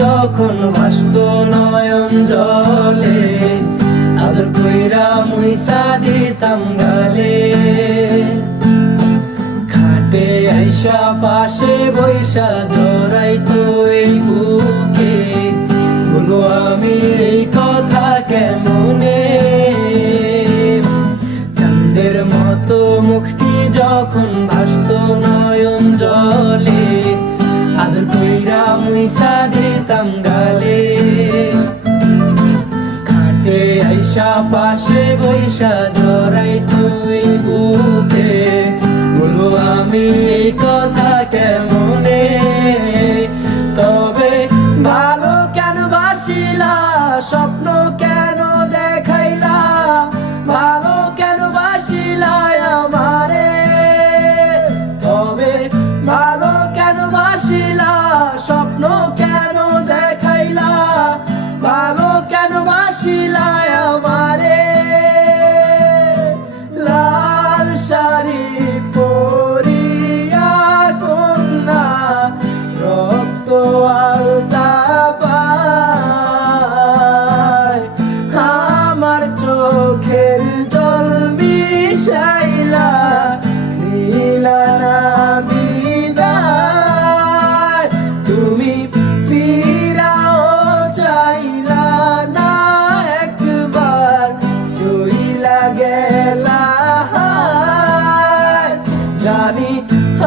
যখন ভাসত নয়ন জলে, আদর কইরা মুইসা দিতাম গালে। খাটে আইসা পাশে বৈশা জড়াইতো এই বুকে, বলো আমি এই কথা কেমনে। চাঁদের মতো মুখটি যখন ভাসত নয়ন জলে, আদর কইরা মুইসা দিতাম গালে। খাটে আইসা পাশে বৈশা জড়াইতো এই বুকে, বলো আমি এই কথা কেমনে। তবে ভালো কেন বাসিলা, স্বপ্ন কেন দেখাইলা, ভালো কেন বাসিলা আমারে। তবে ভালো কেন বাসিলা, স্বপ্ন কেন দেখাইলা, ভালো কেন বাসিলা আমারে। লাল শাড়ি পরিয়া কন্যা, রক্ত আলতা পায়, আমার চোখের জল মিশাইলা দিলা না বিদায়। তুমি ফিরাও চাইলা না একবার, চইলা গেলা। জানি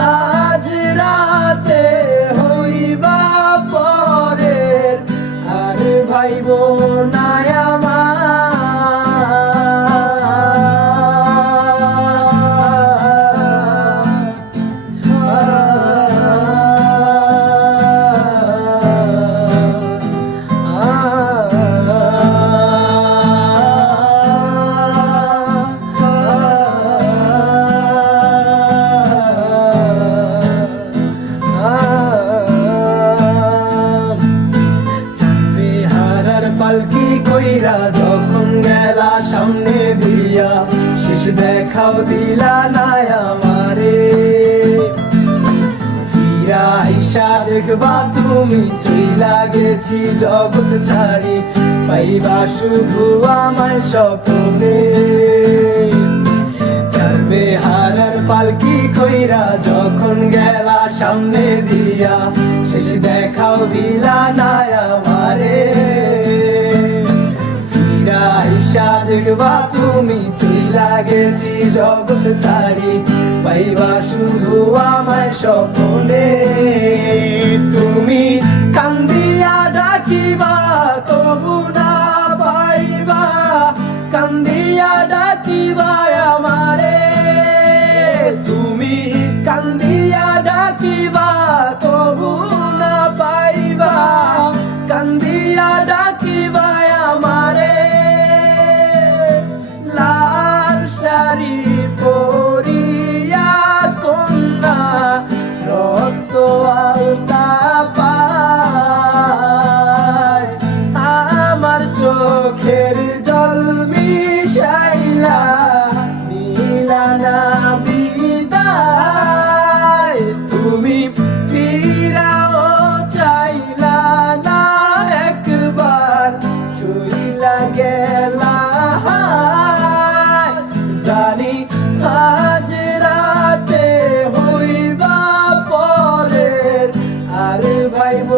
আজ রাতে হইবা পরের, আর ভাইব না পালকি কইরা যখন গেলা সামনে দিয়া, শেষ দেখাও দিলা না আমারে। ফিরা আইসা দেখবা তুমি চইলা গেছি জগৎ ছাড়ি, পাইবা শুধু আমায় স্বপ্নে। চারবে হারার পালকি কইরা যখন গেলা সামনে দিয়া, শেষ দেখাও দিলা না আমারে। আইসা দেখবা তুমি চইলা গেছি জগৎ ছাড়ি, পাইবা শুধু আমায় স্বপ্নে। তুমি কান্দিয়া ডাকিবা তবু না পাইবা, কান্দিয়া ডাকিবা আমারে। তুমি কান্দিয়া ডাকিবা তবু না পাইবা, কান্দিয়া ডাকিবা আমারে। লাল শাড়ি পরিয়া কন্যা, রক্ত আলতা পায়, আমার চোখের জল মিশাইলা দিলা না বিদায়। তুমি ফিরাও চাইলা না একবার, চইলা গেলা। জানি আজ রাতে হইবা পরের, আর ভাইব